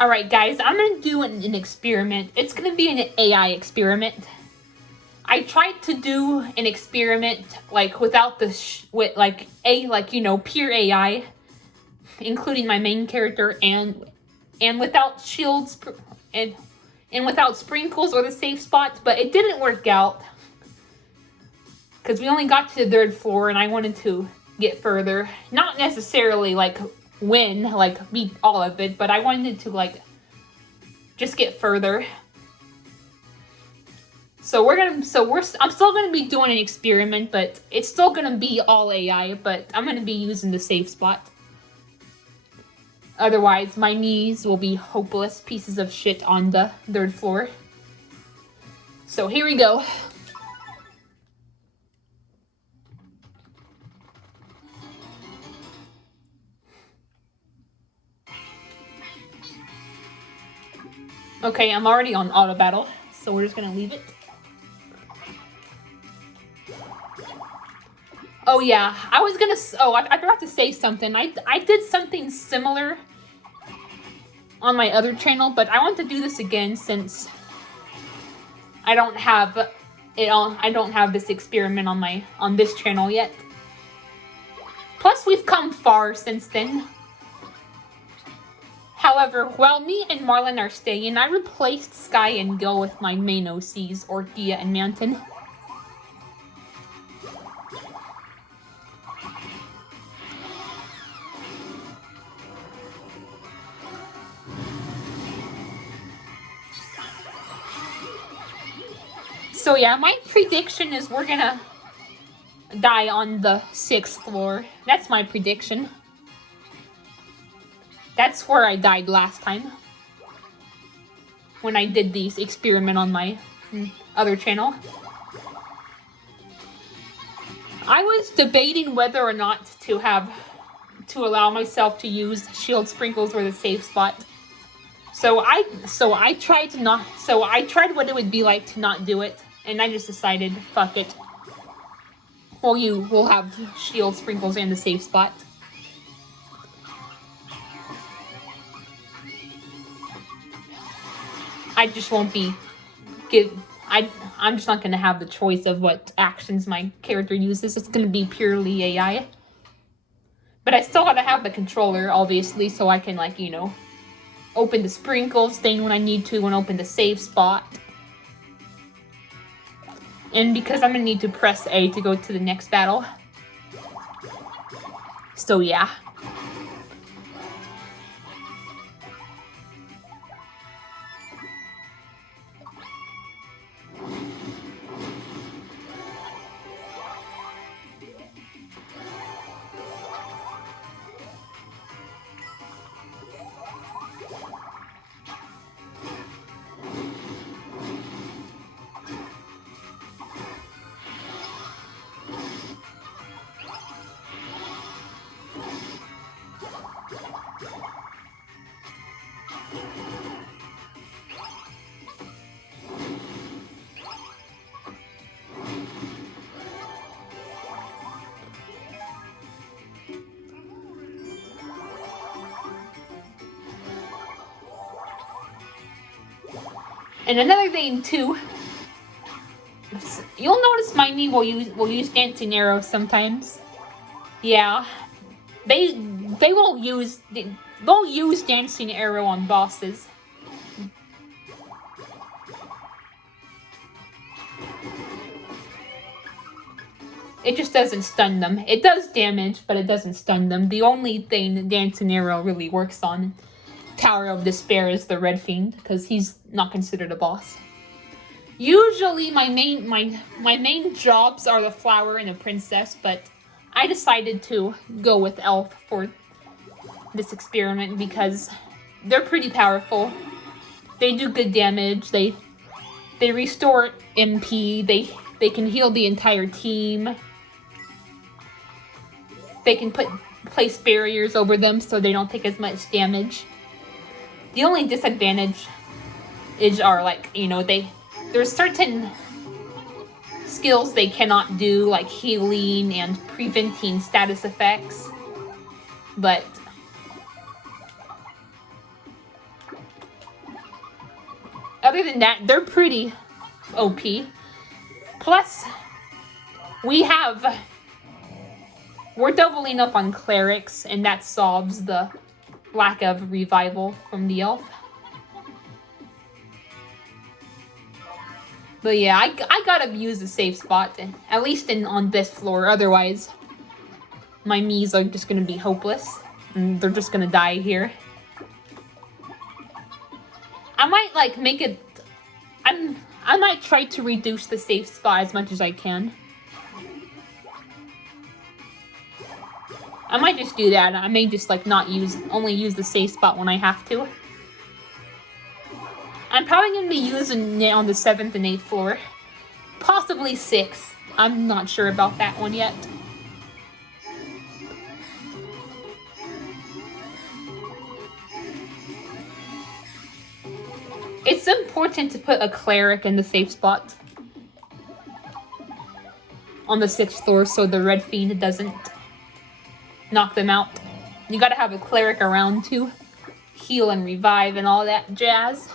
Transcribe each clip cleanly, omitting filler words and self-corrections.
Alright guys, I'm gonna do an experiment. It's gonna be an AI experiment. I tried to do an experiment like without the pure AI, including my main character and without shields and without sprinkles or the safe spots, but it didn't work out because we only got to the 3rd floor and I wanted to get further. Not necessarily like win, like beat all of it, but I wanted to like just get further. I'm still gonna be doing an experiment, but it's still gonna be all AI, but I'm gonna be using the safe spot. Otherwise, my knees will be hopeless pieces of shit on the 3rd floor. So here we go. Okay, I'm already on auto battle, so we're just gonna leave it. Oh yeah, I forgot to say something. I did something similar on my other channel, but I want to do this again since I don't have it on. I don't have this experiment on this channel yet. Plus, we've come far since then. However, while me and Marlon are staying, I replaced Sky and Gil with my main OCs, Orkia and Manton. So yeah, my prediction is we're gonna die on the 6th floor. That's my prediction. That's where I died last time. When I did this experiment on my other channel. I was debating whether or not to allow myself to use shield sprinkles or the safe spot. So I tried what it would be like to not do it, and I just decided, fuck it. We'll have shield sprinkles and the safe spot. I just won't be I'm just not gonna have the choice of what actions my character uses. It's gonna be purely AI. But I still gotta have the controller, obviously, so I can, like, open the sprinkles thing when I need to and open the save spot. And because I'm gonna need to press A to go to the next battle. So yeah. And another thing too, you'll notice my knee will use dancing arrows sometimes. Yeah, they'll use dancing arrow on bosses. It just doesn't stun them. It does damage, but it doesn't stun them. The only thing dancing arrow really works on Tower of Despair is the Red Fiend, because he's not considered a boss. Usually my main jobs are the Flower and the Princess, but I decided to go with Elf for this experiment because they're pretty powerful. They do good damage. They restore MP. They can heal the entire team. They can place barriers over them so they don't take as much damage. The only disadvantage are, like, there's certain skills they cannot do, like healing and preventing status effects. But Other than that, they're pretty OP. Plus, we're doubling up on clerics, and that solves the lack of revival from the elf. But yeah, I gotta use a safe spot, at least on this floor. Otherwise, my Miis are just gonna be hopeless, and they're just gonna die here. I might like make it. I might try to reduce the safe spot as much as I can. I might just do that. I may just like only use the safe spot when I have to. I'm probably going to be using it on the 7th and 8th floor. Possibly 6th. I'm not sure about that one yet. It's important to put a cleric in the safe spot on the 6th floor so the Red Fiend doesn't knock them out. You gotta have a cleric around to heal and revive and all that jazz.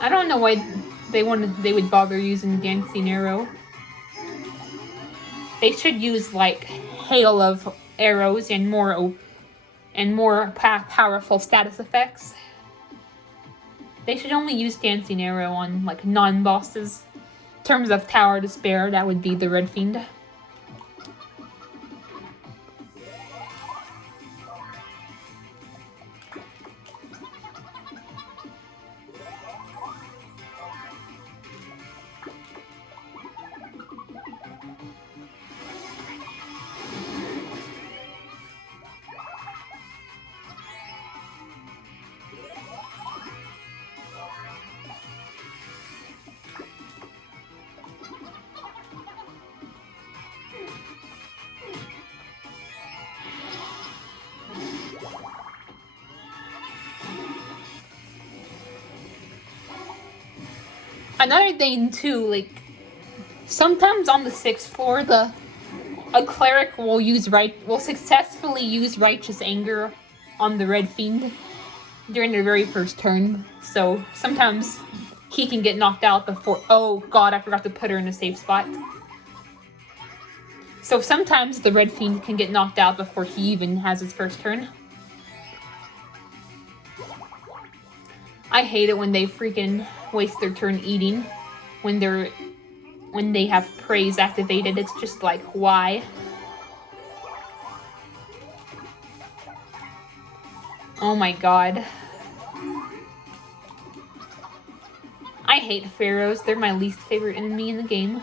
I don't know why they would bother using Dancing Arrow. They should use like hail of arrows and more powerful status effects. They should only use Dancing Arrow on like non-bosses. In terms of Tower of Despair, that would be the Red Fiend. Another thing too, like sometimes on the 6th floor, a cleric will successfully use Righteous Anger on the Red Fiend during their very first turn. So sometimes he can get knocked out before. Oh god, I forgot to put her in a safe spot. So sometimes the Red Fiend can get knocked out before he even has his first turn. I hate it when they freaking waste their turn eating when they have praise activated. It's just like, why? Oh my god. I hate pharaohs. They're my least favorite enemy in the game.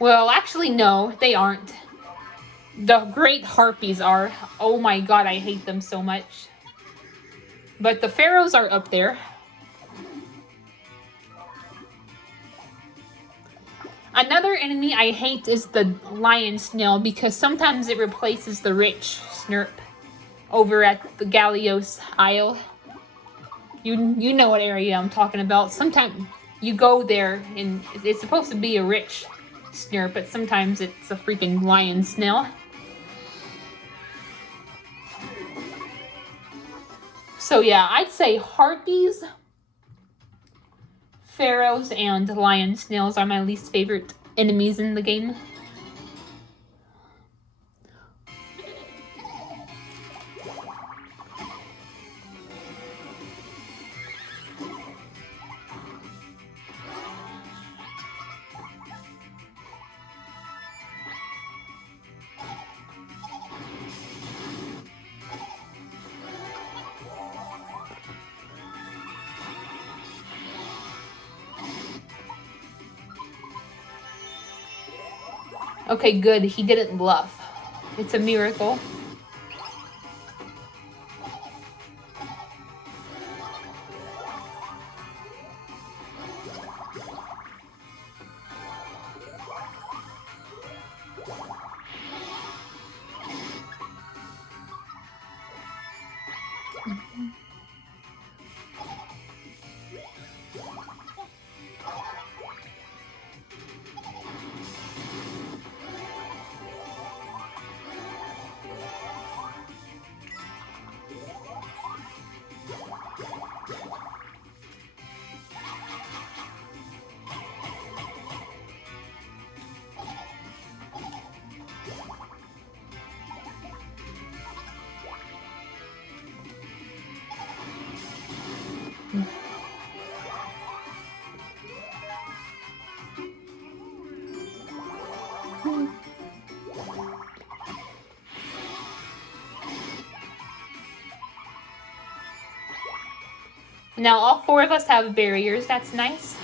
Well, actually no, they aren't. The great harpies are. Oh my god, I hate them so much. But the pharaohs are up there. Another enemy I hate is the lion snail because sometimes it replaces the rich Snurp over at the Gallios Isle. You know what area I'm talking about. Sometimes you go there and it's supposed to be a rich Snurp, but sometimes it's a freaking lion snail. So yeah, I'd say harpies, pharaohs, and lion snails are my least favorite enemies in the game. Okay, good. He didn't bluff. It's a miracle. Now all 4 of us have barriers. That's nice.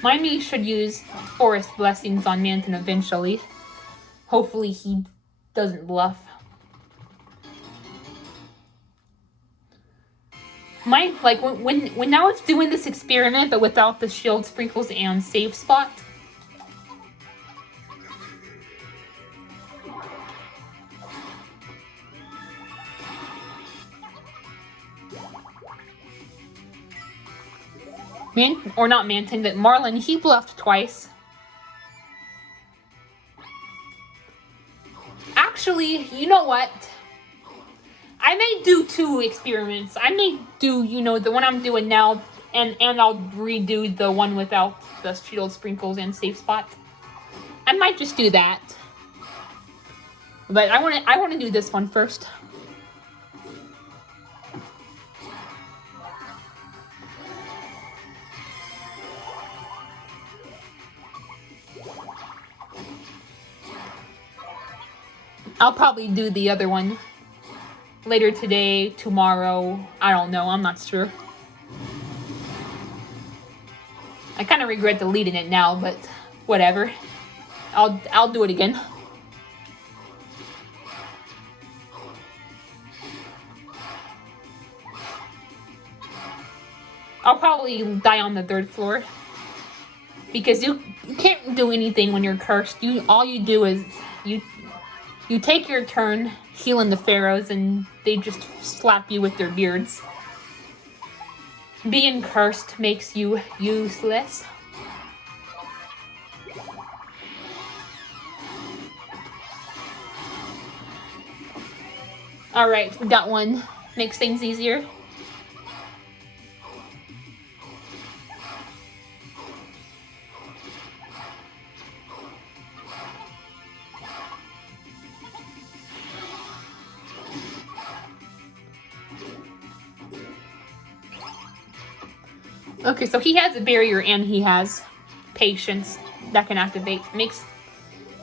My Mii should use Forest Blessings on Manton eventually. Hopefully he doesn't bluff. My, like, when now it's doing this experiment, but without the shield sprinkles and save spot. Or not Manton, but Marlon, he bluffed twice. Actually, you know what? I may do 2 experiments. I may do, you know, the one I'm doing now, and I'll redo the one without the shield sprinkles and safe spot. I might just do that. But I want to do this one first. I'll probably do the other one later today, tomorrow. I don't know. I'm not sure. I kind of regret deleting it now, but whatever. I'll do it again. I'll probably die on the 3rd floor. Because you can't do anything when you're cursed. All you do is you take your turn healing the pharaohs, and they just slap you with their beards. Being cursed makes you useless. Alright, we got one. Makes things easier. Okay, so he has a barrier and he has patience that can activate. Makes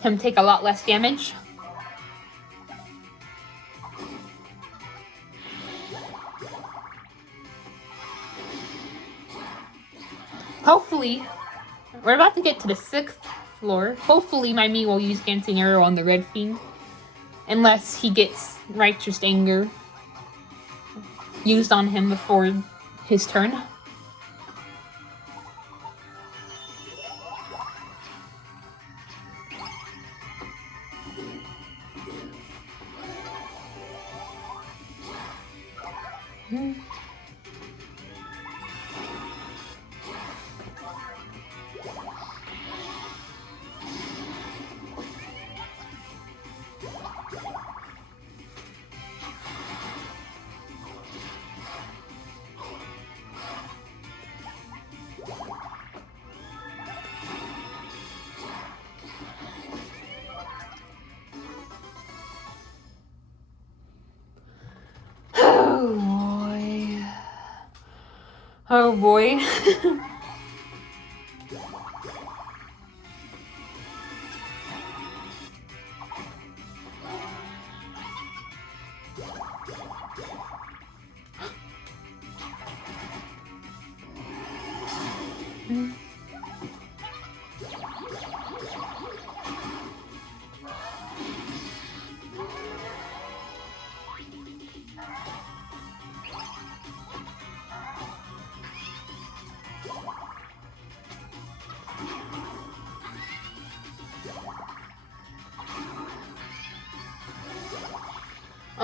him take a lot less damage. Hopefully, we're about to get to the 6th floor. Hopefully my Mii will use Dancing Arrow on the Red Fiend. Unless he gets Righteous Anger used on him before his turn. Oh boy.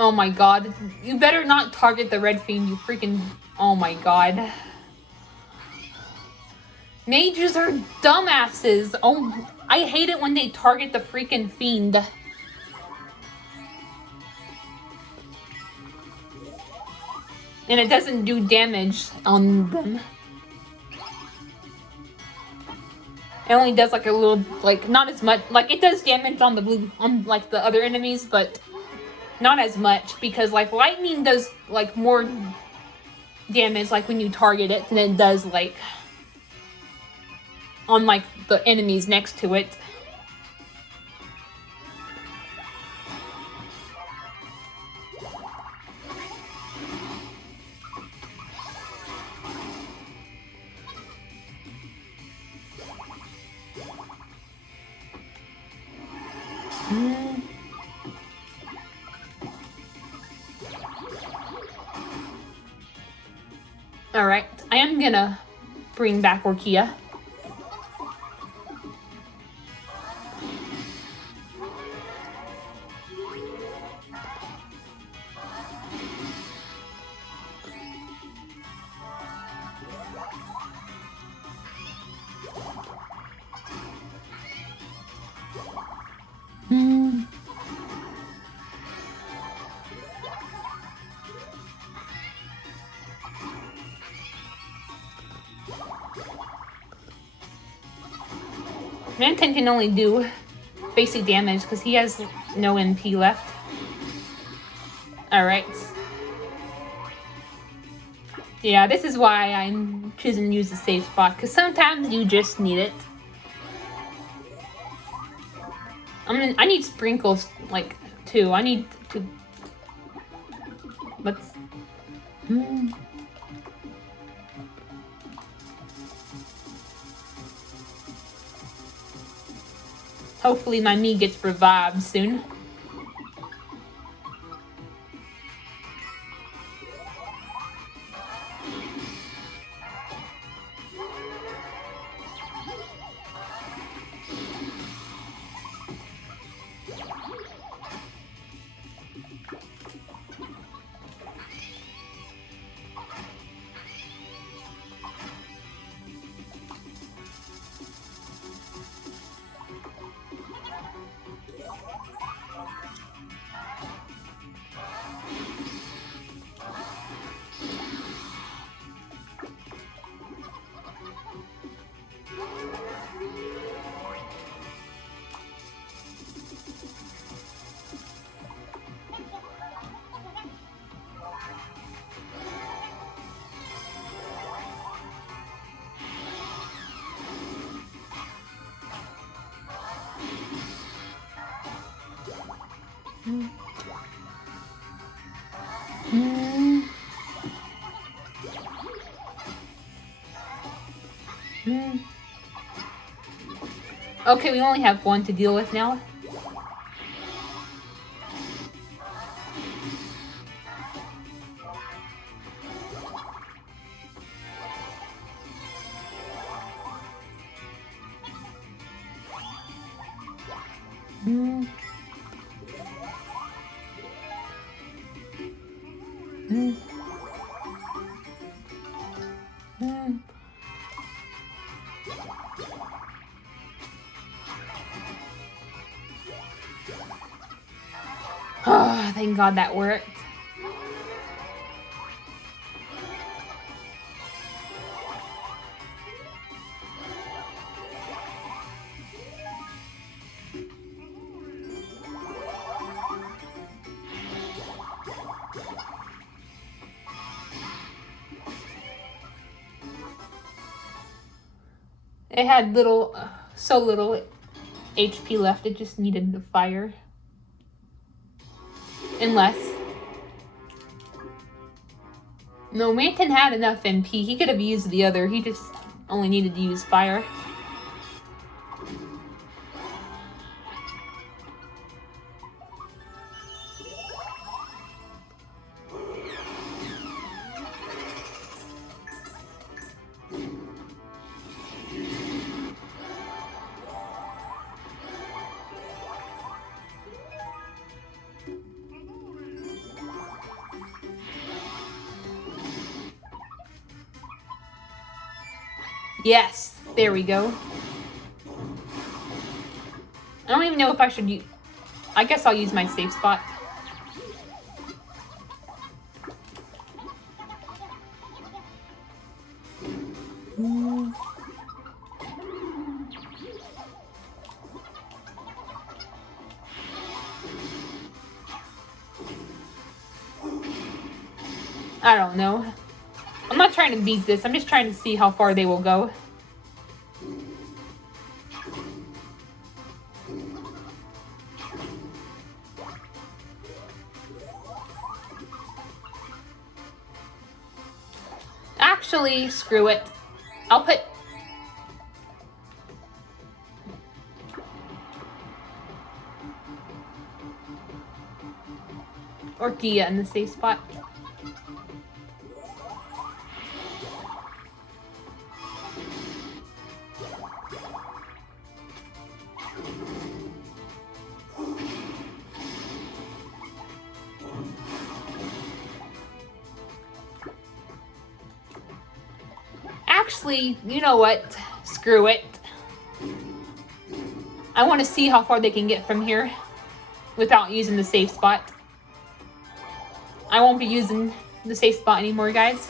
Oh my god. You better not target the red fiend, you freaking... Oh my god. Mages are dumbasses. Oh, I hate it when they target the freaking fiend. And it doesn't do damage on them. It only does like a little, like, not as much. Like, it does damage on the blue, on like the other enemies, but not as much, because like lightning does like more damage like when you target it than it does like on like the enemies next to it. Alright, I am gonna bring back Orkia. Manton can only do basic damage because he has no NP left. Alright. Yeah, this is why I'm choosing to use the safe spot, because sometimes you just need it. I need sprinkles, like, too. I need to... Let's... Hopefully my Mii gets revived soon. Okay, we only have one to deal with now. Oh, thank God that worked. It had so little HP left, it just needed the fire. Unless No, Manton had enough MP. He could have used the other. He just only needed to use fire. Yes, there we go. I don't even know if I should use... I guess I'll use my safe spot. I don't know. I'm not trying to beat this. I'm just trying to see how far they will go. Actually, screw it. I'll put... Orkia in the safe spot. Actually, you know what? Screw it. I want to see how far they can get from here without using the safe spot. I won't be using the safe spot anymore, guys.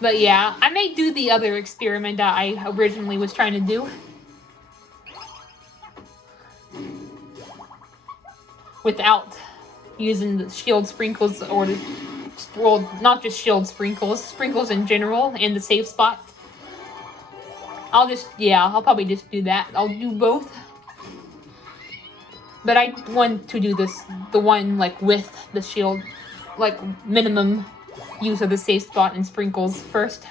But yeah, I may do the other experiment that I originally was trying to do. Without using the shield sprinkles or the... Well, not just shield sprinkles. Sprinkles in general and the safe spot. I'll probably just do that. I'll do both. But I want to do the one, like, with the shield. Like, minimum use of the safe spot and sprinkles first.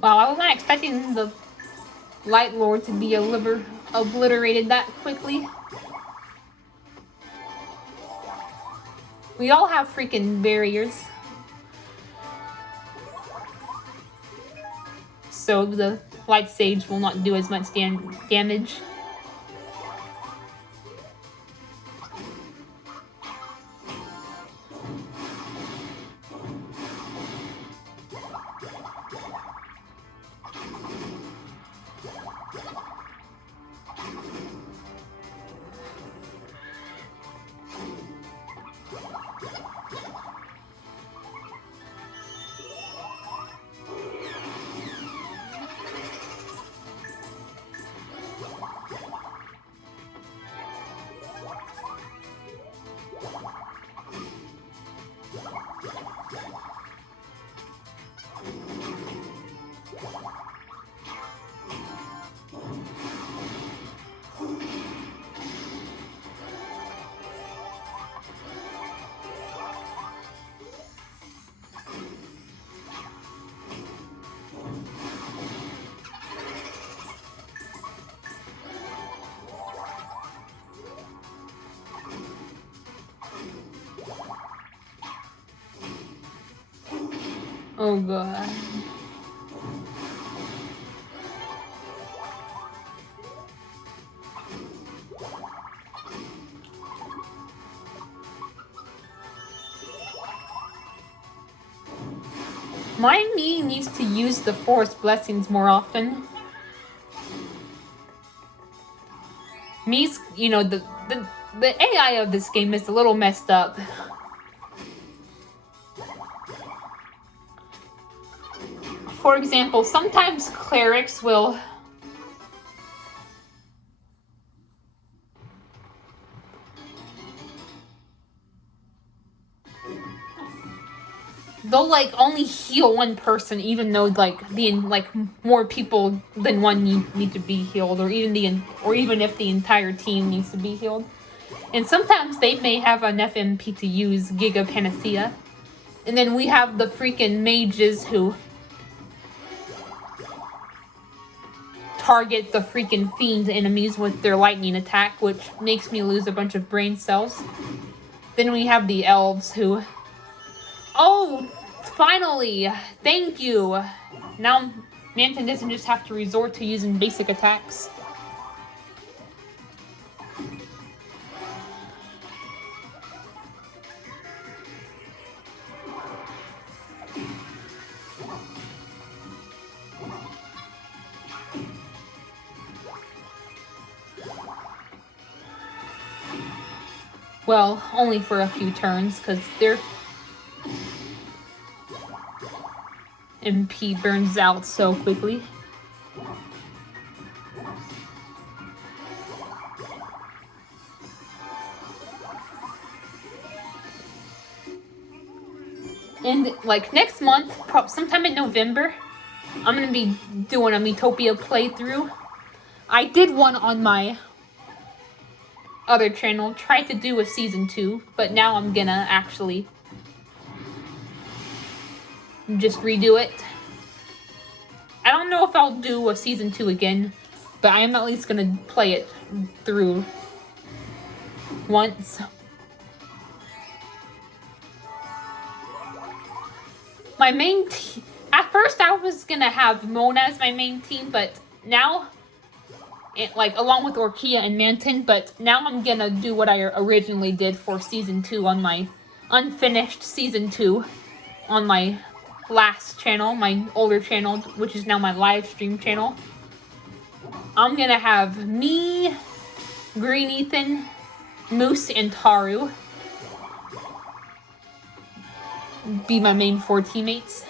Wow, I was not expecting the Light Lord to be obliterated that quickly. We all have freaking barriers. So the Light Sage will not do as much damage. Oh god. My me needs to use the forest blessings more often. Me's, you know, the AI of this game is a little messed up. For example, sometimes clerics will they'll like only heal one person, even though like more people than one need to be healed, or even if the entire team needs to be healed. And sometimes they may have enough MP to use Giga Panacea. And then we have the freaking mages who target the freaking fiend enemies with their lightning attack, which makes me lose a bunch of brain cells. Then we have the elves who... Oh, finally! Thank you! Now Manton doesn't just have to resort to using basic attacks. Well, only for a few turns, because their MP burns out so quickly. And, like, next month, sometime in November, I'm gonna be doing a Miitopia playthrough. I did one on my other channel, tried to do a season 2, but now I'm gonna actually just redo it. I don't know if I'll do a season 2 again, but I am at least gonna play it through once. My main team... At first I was gonna have Mona as my main team, but now... along with Orkia and Manton, but now I'm gonna do what I originally did for Season 2 on my unfinished Season 2 on my last channel, my older channel, which is now my live stream channel. I'm gonna have me, Green Ethan, Moose, and Taru be my main 4 teammates.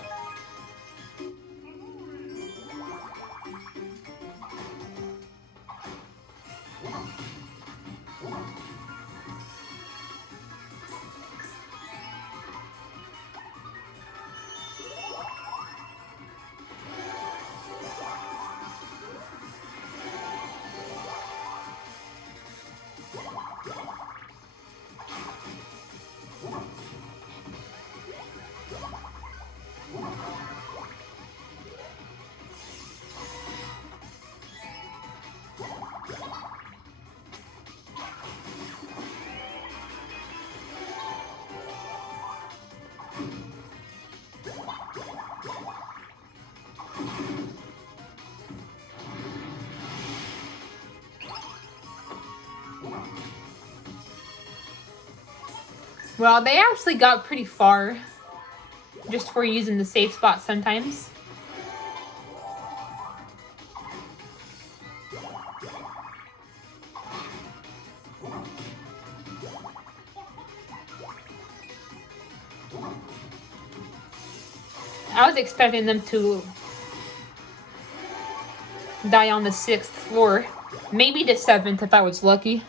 Well, they actually got pretty far just for using the safe spot sometimes. I was expecting them to die on the 6th floor, maybe the 7th if I was lucky.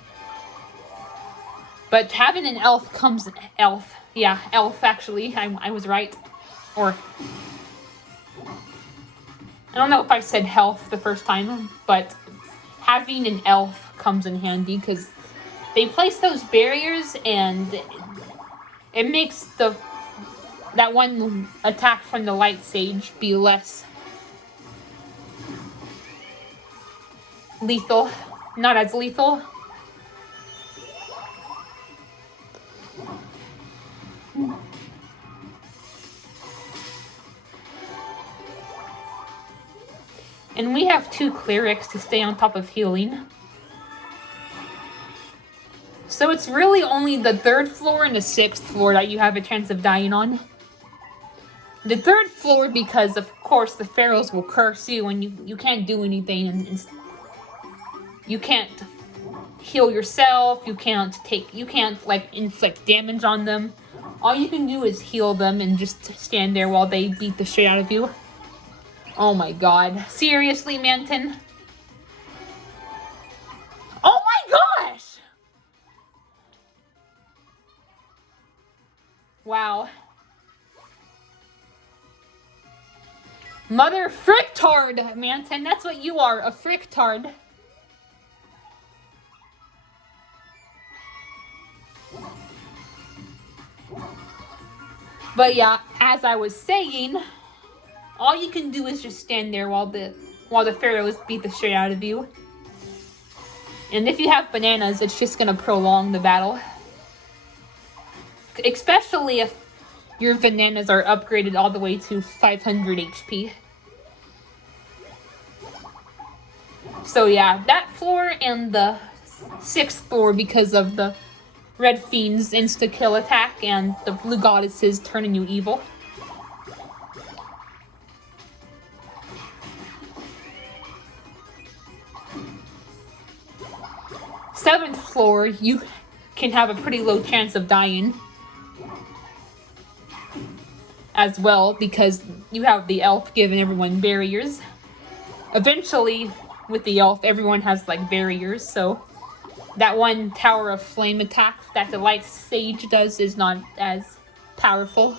But having an elf elf actually, I was right. Or, I don't know if I said health the first time, but having an elf comes in handy because they place those barriers and it makes that one attack from the Light Sage be less lethal. Not as lethal. And we have 2 clerics to stay on top of healing. So it's really only the 3rd floor and the 6th floor that you have a chance of dying on. The 3rd floor, because of course the pharaohs will curse you and you can't do anything, and you can't heal yourself, you can't like inflict damage on them. All you can do is heal them and just stand there while they beat the shit out of you. Oh my god. Seriously, Manton? Oh my gosh! Wow. Mother fricktard, Manton. That's what you are, a fricktard. But yeah, as I was saying, all you can do is just stand there while the pharaohs beat the shit out of you. And if you have bananas, it's just gonna prolong the battle. Especially if your bananas are upgraded all the way to 500 HP. So yeah, that floor and the 6th floor, because of the Red Fiend's insta-kill attack and the Blue Goddesses turning you evil. Seventh floor, you can have a pretty low chance of dying as well, because you have the elf giving everyone barriers. Eventually, with the elf, everyone has like barriers, so that one Tower of Flame attack that the Light Sage does is not as powerful.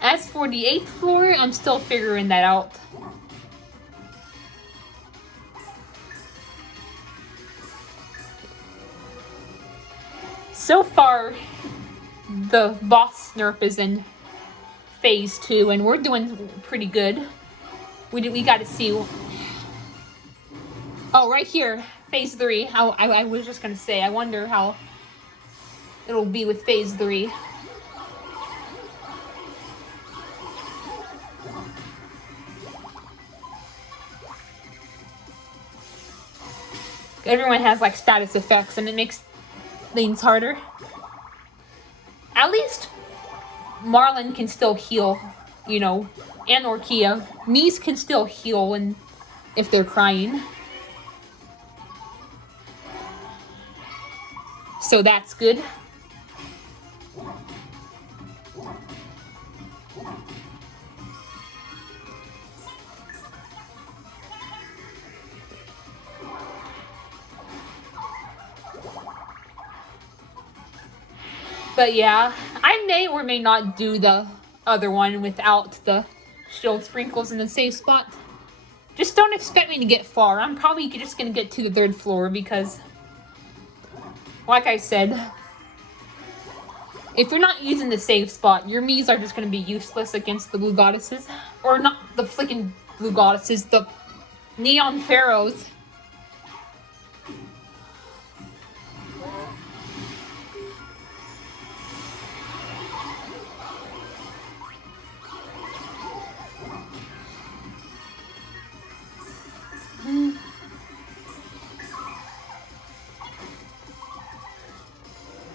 As for the 8th floor, I'm still figuring that out. So far, the boss Snurp is in phase 2, and we're doing pretty good. We gotta see. Oh, right here, phase 3. I was just gonna say, I wonder how it'll be with phase 3. Everyone has like status effects, and it makes things harder. At least Marlon can still heal, you know, and Orkia. Mies can still heal if they're crying. So that's good. But yeah, I may or may not do the other one without the shield sprinkles in the safe spot. Just don't expect me to get far. I'm probably just gonna get to the 3rd floor because, like I said, if you're not using the safe spot, your Miis are just gonna be useless against the Blue Goddesses. Or not the flicking Blue Goddesses, the Neon Pharaohs.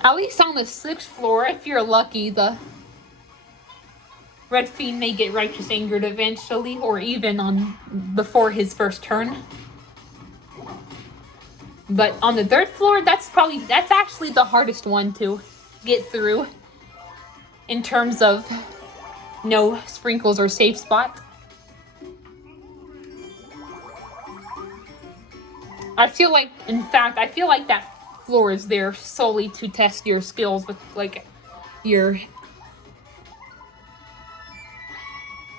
At least on the 6th floor, if you're lucky, the Red Fiend may get Righteous Angered eventually, or even before his first turn. But on the 3rd floor, that's actually the hardest one to get through in terms of no sprinkles or safe spot. I feel like that floor is there solely to test your skills with like your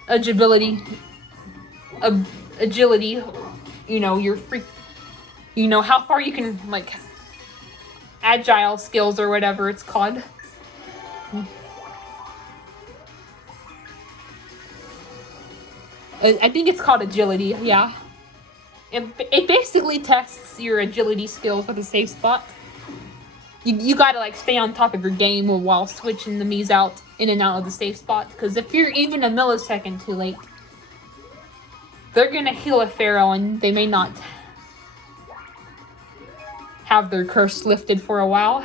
agility, you know, how far you can, like, agile skills or whatever it's called. I think it's called agility, yeah. It basically tests your agility skills with a safe spot. You gotta like stay on top of your game while switching the Miis out in and out of the safe spot, because if you're even a millisecond too late, they're gonna heal a pharaoh and they may not have their curse lifted for a while.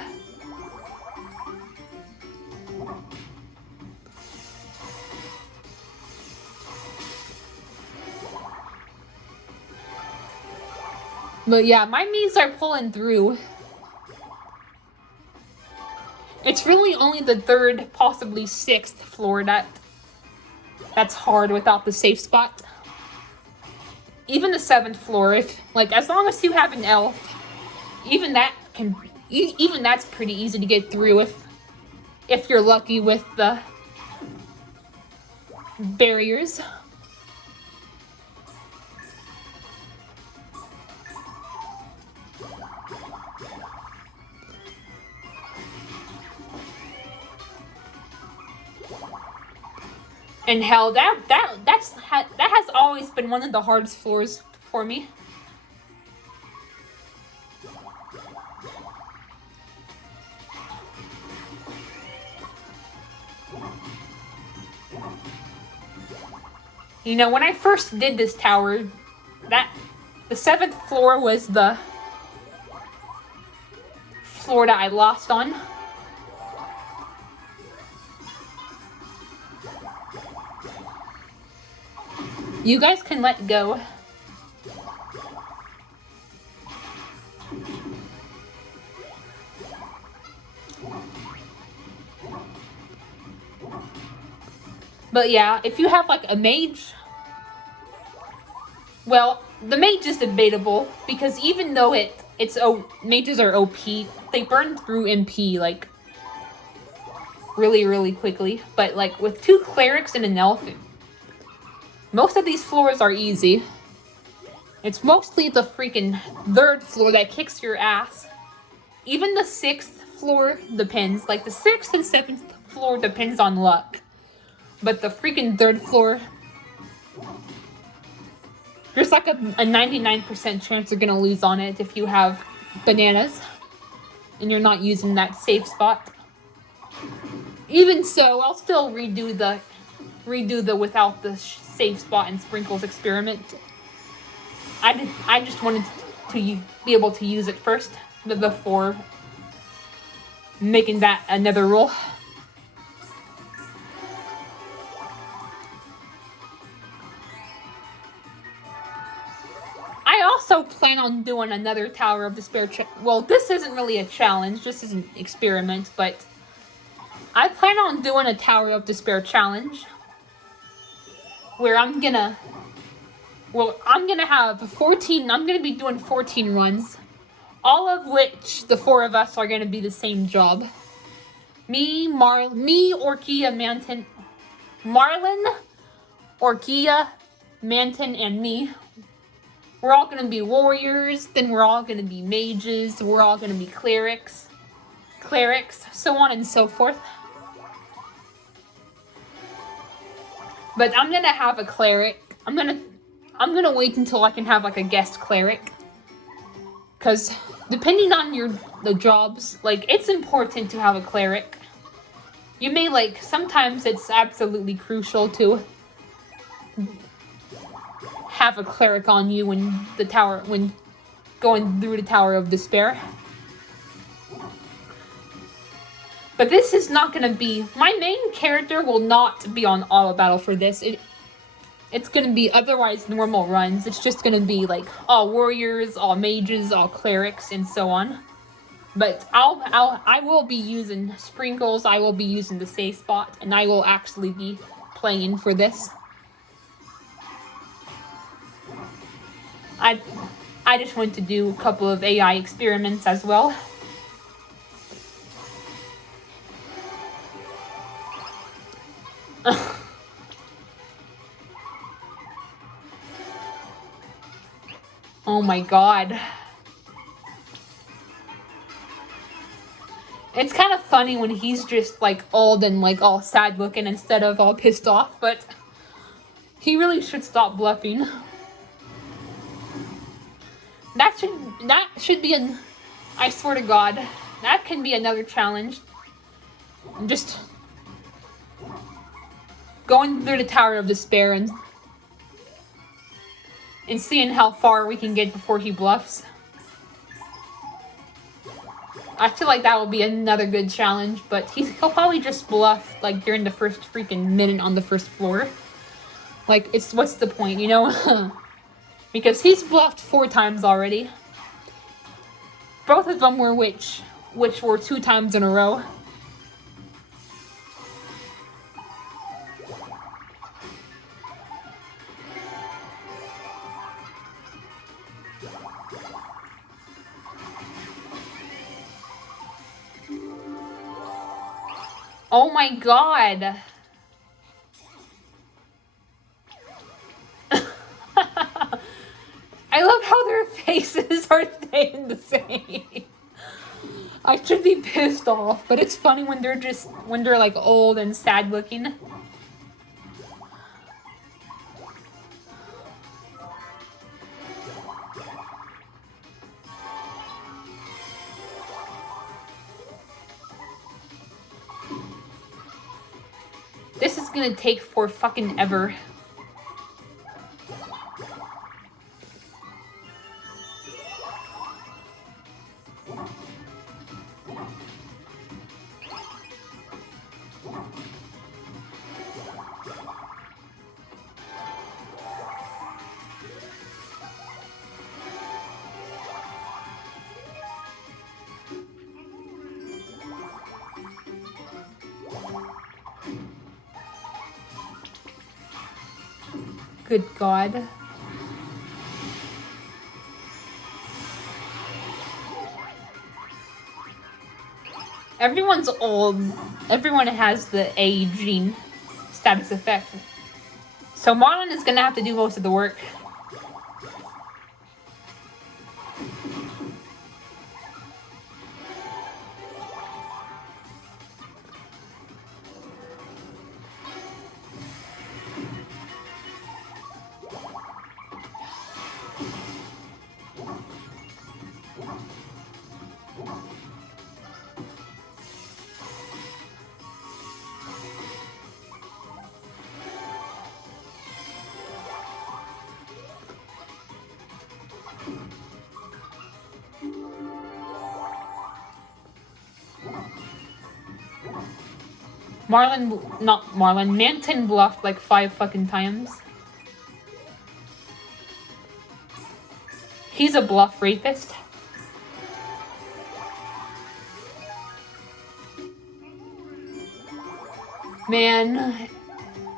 But yeah, my Miis are pulling through. It's really only the 3rd, possibly 6th floor that's hard without the safe spot. Even the 7th floor, if like as long as you have an elf, even that's pretty easy to get through if you're lucky with the barriers. And hell, that has always been one of the hardest floors for me. You know, when I first did this tower, the 7th floor was the floor that I lost on. You guys can let go. But yeah, if you have like a mage, well, the mage is debatable because even though mages are OP, they burn through MP like really, really quickly. But like with 2 clerics and an elf, most of these floors are easy. It's mostly the freaking 3rd floor that kicks your ass. Even the 6th floor depends. Like the 6th and 7th floor depends on luck. But the freaking 3rd floor, there's like a 99% chance you're gonna lose on it if you have bananas and you're not using that safe spot. Even so, I'll still redo the without the safe spot and sprinkles experiment. I just wanted to be able to use it first before making that another rule. I also plan on doing another Tower of Despair. Well, this isn't really a challenge. This is an experiment, but I plan on doing a Tower of Despair challenge where I'm gonna have 14. I'm gonna be doing 14 runs, all of which the 4 of us are gonna be the same job. Me, Orkia, Manton, Marlin, Orkia, Manton, and me. We're all gonna be warriors, then we're all gonna be mages, we're all gonna be clerics, so on and so forth. But I'm gonna have a cleric. I'm gonna wait until I can have like a guest cleric. Cause depending on the jobs, like it's important to have a cleric. You may sometimes it's absolutely crucial to have a cleric on you when going through the Tower of Despair. But this is not gonna be, my main character will not be on auto battle for this. It's gonna be otherwise normal runs. It's just gonna be all warriors, all mages, all clerics, and so on. But I will be using sprinkles. I will be using the safe spot, and I will actually be playing for this. I just want to do a couple of AI experiments as well. Oh my god. It's kind of funny when he's just old and all sad looking instead of all pissed off, but he really should stop bluffing. That should be I swear to God, that can be another challenge. Just going through the Tower of Despair and and seeing how far we can get before he bluffs. I feel like that will be another good challenge, but he'll probably just bluff like during the first freaking minute on the first floor. Like, what's the point, you know? Because he's bluffed 4 times already. Both of them were which were 2 times in a row. Oh my god! I love how their faces are staying the same. I should be pissed off, but it's funny when they're like old and sad looking. This is gonna take for fucking ever. Good God. Everyone's old. Everyone has the A gene status effect. So Marlon is gonna have to do most of the work. Manton bluffed like 5 fucking times. He's a bluff rapist. Man,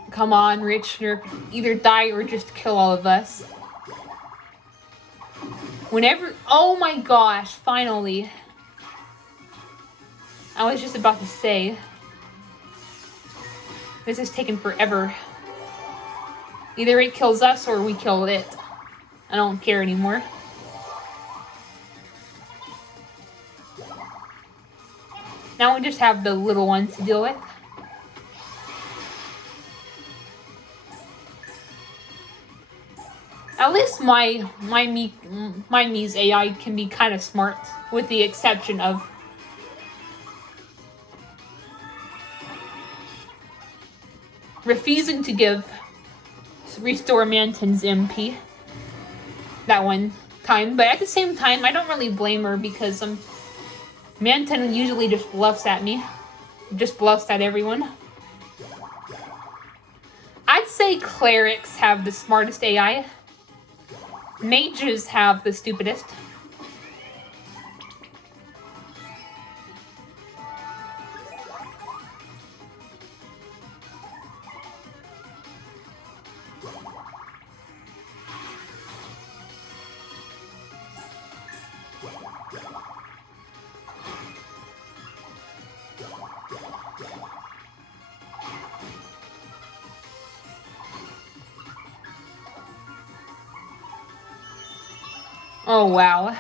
come on, Richner. Either die or just kill all of us. Oh my gosh, finally. I was just about to say. This is taking forever. Either it kills us or we kill it. I don't care anymore. Now we just have the little ones to deal with. At least my Mii's AI can be kind of smart, with the exception of refusing to restore Manton's MP that one time. But at the same time, I don't really blame her because Manton usually just bluffs at me. Just bluffs at everyone. I'd say clerics have the smartest AI. Mages have the stupidest. Oh, wow.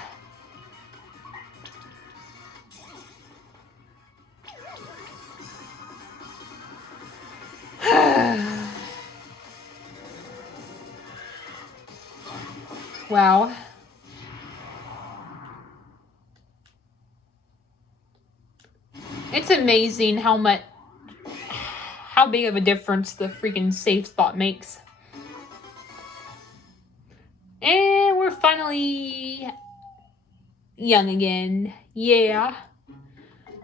Wow. It's amazing how big of a difference the freaking safe spot makes. And we're finally young again. Yeah.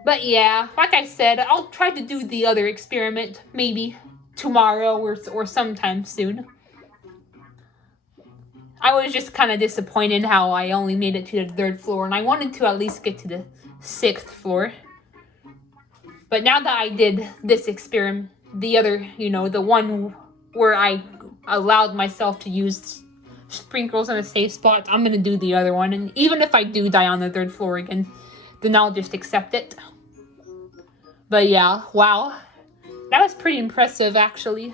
But yeah, like I said, I'll try to do the other experiment maybe tomorrow or sometime soon. I was just kind of disappointed how I only made it to the 3rd floor, and I wanted to at least get to the 6th floor. But now that I did this experiment, the other, the one where I allowed myself to use sprinkles in a safe spot, I'm gonna do the other one. And even if I do die on the 3rd floor again, then I'll just accept it. But yeah, wow. That was pretty impressive, actually.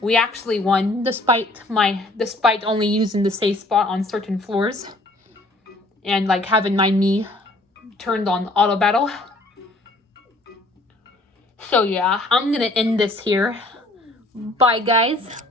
We actually won, despite only using the safe spot on certain floors. And, like, having my Mii turned on auto battle. So yeah, I'm gonna end this here. Bye, guys.